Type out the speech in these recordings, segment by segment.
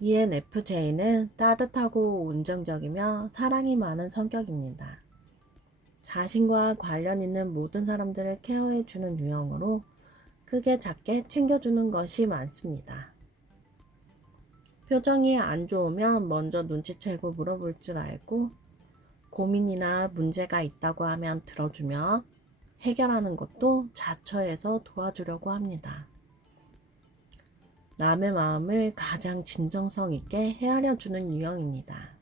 ENFJ는 따뜻하고 온정적이며 사랑이 많은 성격입니다. 자신과 관련 있는 모든 사람들을 케어해주는 유형으로 크게 작게 챙겨주는 것이 많습니다. 표정이 안 좋으면 먼저 눈치채고 물어볼 줄 알고 고민이나 문제가 있다고 하면 들어주며 해결하는 것도 자처해서 도와주려고 합니다. 남의 마음을 가장 진정성 있게 헤아려주는 유형입니다.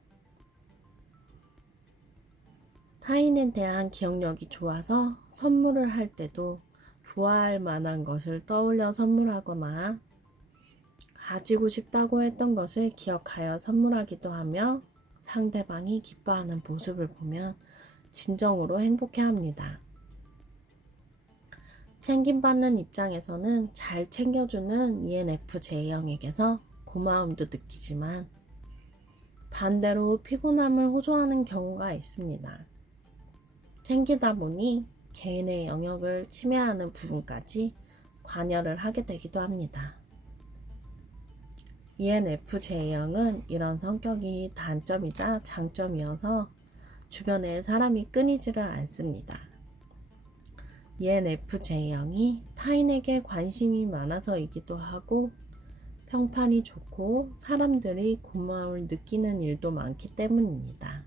타인에 대한 기억력이 좋아서 선물을 할 때도 좋아할 만한 것을 떠올려 선물하거나 가지고 싶다고 했던 것을 기억하여 선물하기도 하며 상대방이 기뻐하는 모습을 보면 진정으로 행복해합니다. 챙김받는 입장에서는 잘 챙겨주는 ENFJ형에게서 고마움도 느끼지만 반대로 피곤함을 호소하는 경우가 있습니다. 챙기다 보니 개인의 영역을 침해하는 부분까지 관여를 하게 되기도 합니다. ENFJ형은 이런 성격이 단점이자 장점이어서 주변에 사람이 끊이지를 않습니다. ENFJ형이 타인에게 관심이 많아서이기도 하고 평판이 좋고 사람들이 고마움을 느끼는 일도 많기 때문입니다.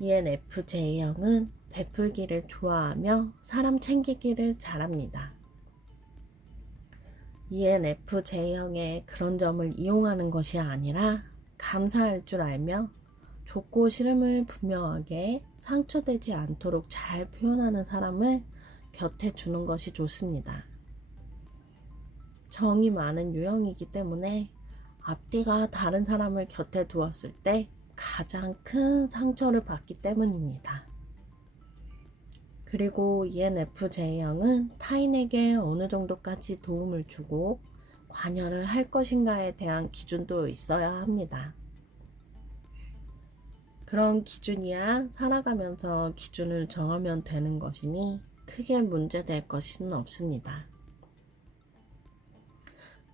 ENFJ형은 베풀기를 좋아하며 사람 챙기기를 잘합니다. ENFJ형의 그런 점을 이용하는 것이 아니라 감사할 줄 알며 좋고 싫음을 분명하게 상처되지 않도록 잘 표현하는 사람을 곁에 두는 것이 좋습니다. 정이 많은 유형이기 때문에 앞뒤가 다른 사람을 곁에 두었을 때 가장 큰 상처를 받기 때문입니다. 그리고 ENFJ형은 타인에게 어느 정도까지 도움을 주고 관여를 할 것인가에 대한 기준도 있어야 합니다. 그런 기준이야 살아가면서 기준을 정하면 되는 것이니 크게 문제될 것은 없습니다.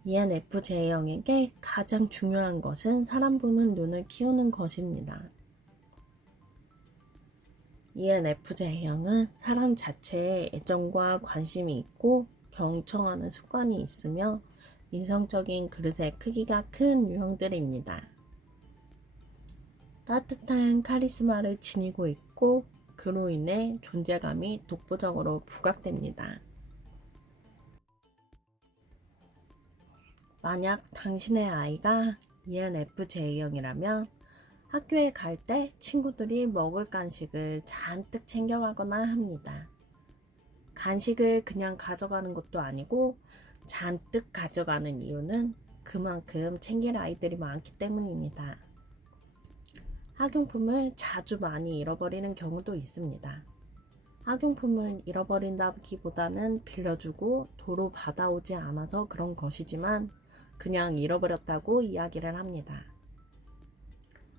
ENFJ형에게 가장 중요한 것은 사람 보는 눈을 키우는 것입니다. ENFJ형은 사람 자체에 애정과 관심이 있고 경청하는 습관이 있으며 인성적인 그릇의 크기가 큰 유형들입니다. 따뜻한 카리스마를 지니고 있고 그로 인해 존재감이 독보적으로 부각됩니다. 만약 당신의 아이가 ENFJ형이라면 학교에 갈 때 친구들이 먹을 간식을 잔뜩 챙겨가거나 합니다. 간식을 그냥 가져가는 것도 아니고 잔뜩 가져가는 이유는 그만큼 챙길 아이들이 많기 때문입니다. 학용품을 자주 많이 잃어버리는 경우도 있습니다. 학용품을 잃어버린다기보다는 빌려주고 도로 받아오지 않아서 그런 것이지만 그냥 잃어버렸다고 이야기를 합니다.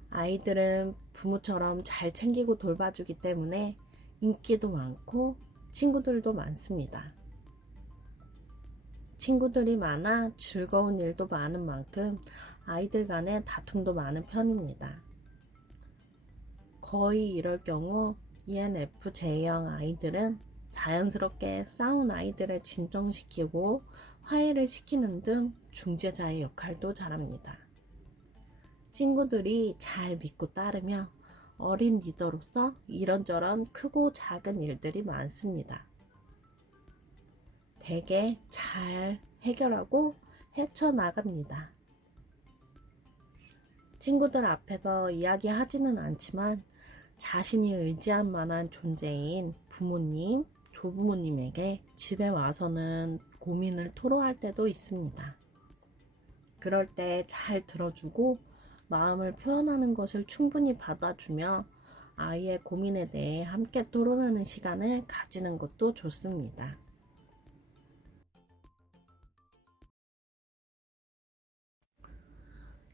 아이들은 부모처럼 잘 챙기고 돌봐주기 때문에 인기도 많고 친구들도 많습니다. 친구들이 많아 즐거운 일도 많은 만큼 아이들 간의 다툼도 많은 편입니다. 거의 이럴 경우 ENFJ형 아이들은 자연스럽게 싸운 아이들을 진정시키고 화해를 시키는 등 중재자의 역할도 잘합니다. 친구들이 잘 믿고 따르며 어린 리더로서 이런저런 크고 작은 일들이 많습니다. 대개 잘 해결하고 헤쳐나갑니다. 친구들 앞에서 이야기하지는 않지만 자신이 의지할 만한 존재인 부모님, 조부모님에게 집에 와서는 고민을 토로할 때도 있습니다. 그럴 때 잘 들어주고 마음을 표현하는 것을 충분히 받아주며 아이의 고민에 대해 함께 토론하는 시간을 가지는 것도 좋습니다.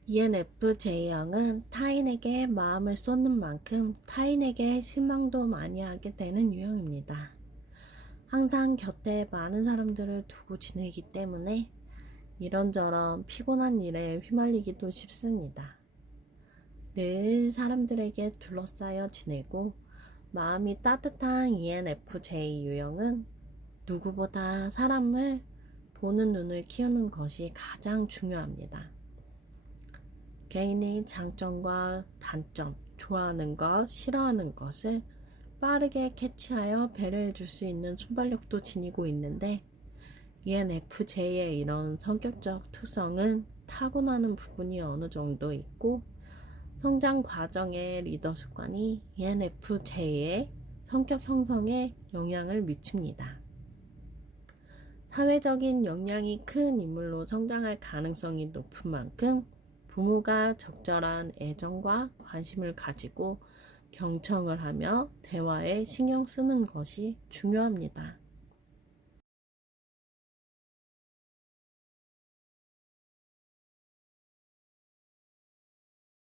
ENFJ형은 타인에게 마음을 쏟는 만큼 타인에게 실망도 많이 하게 되는 유형입니다. 항상 곁에 많은 사람들을 두고 지내기 때문에 이런저런 피곤한 일에 휘말리기도 쉽습니다. 늘 사람들에게 둘러싸여 지내고 마음이 따뜻한 ENFJ 유형은 누구보다 사람을 보는 눈을 키우는 것이 가장 중요합니다. 개인의 장점과 단점, 좋아하는 것, 싫어하는 것을 빠르게 캐치하여 배려해 줄 수 있는 순발력도 지니고 있는데, ENFJ의 이런 성격적 특성은 타고나는 부분이 어느 정도 있고, 성장 과정의 리더 습관이 ENFJ의 성격 형성에 영향을 미칩니다. 사회적인 역량이 큰 인물로 성장할 가능성이 높은 만큼 부모가 적절한 애정과 관심을 가지고 경청을 하며 대화에 신경 쓰는 것이 중요합니다.